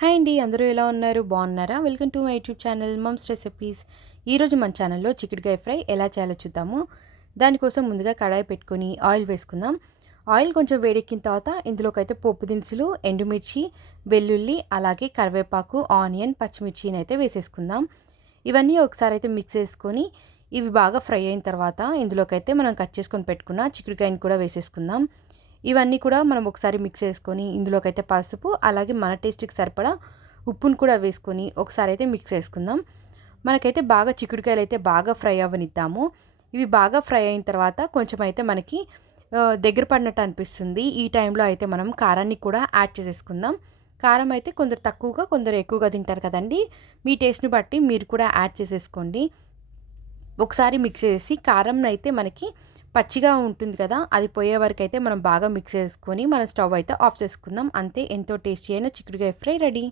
Hi అండి, అందరూ ఎలా ఉన్నారు? బాగున్నారా? Welcome to my YouTube channel mumps recipes. ఈరోజు మన ఛానల్లో చిక్కుడుకాయ ఫ్రై ఎలా చేయాలో చూద్దాము. దానికోసం ముందుగా కడాయి పెట్టుకొని ఆయిల్ వేసుకుందాం. ఆయిల్ కొంచెం వేడెక్కిన తర్వాత ఇందులోకైతే పోపు దినుసులు, ఎండుమిర్చి, వెల్లుల్లి, అలాగే కరివేపాకు, ఆనియన్, పచ్చిమిర్చిని అయితే వేసేసుకుందాం. ఇవన్నీ ఒకసారి అయితే మిక్స్ చేసుకొని ఇవి బాగా ఫ్రై అయిన తర్వాత ఇందులోకైతే మనం కట్ చేసుకొని పెట్టుకున్న చిక్కుడుకాయని కూడా వేసేసుకుందాం. ఇవన్నీ కూడా మనం ఒకసారి మిక్స్ చేసుకొని ఇందులోకైతే పసుపు, అలాగే మన టేస్ట్‌కి సరిపడా ఉప్పును కూడా వేసుకొని ఒకసారి అయితే మిక్స్ చేసుకుందాం. మనకైతే బాగా చిక్కుడుకాయలు అయితే బాగా ఫ్రై అవ్వనిద్దాము. ఇవి బాగా ఫ్రై అయిన తర్వాత కొంచెం అయితే మనకి దగ్గర పడినట్టు అనిపిస్తుంది. ఈ టైంలో అయితే మనం కారాన్ని కూడా యాడ్ చేసేసుకుందాం. కారం అయితే కొందరు తక్కువగా, కొందరు ఎక్కువగా తింటారు కదండీ! మీ టేస్ట్‌ని బట్టి మీరు కూడా యాడ్ చేసేసుకోండి. ఒకసారి మిక్స్ చేసి కారంనైతే మనకి పచ్చిగా ఉంటుంది కదా! అది పోయే వరకైతే మనం బాగా మిక్స్ చేసుకొని మనం స్టవ్ అయితే ఆఫ్ చేసుకుందాం. అంతే, ఎంతో టేస్టీ అయిన చిక్కుడుకాయ ఫ్రై రెడీ.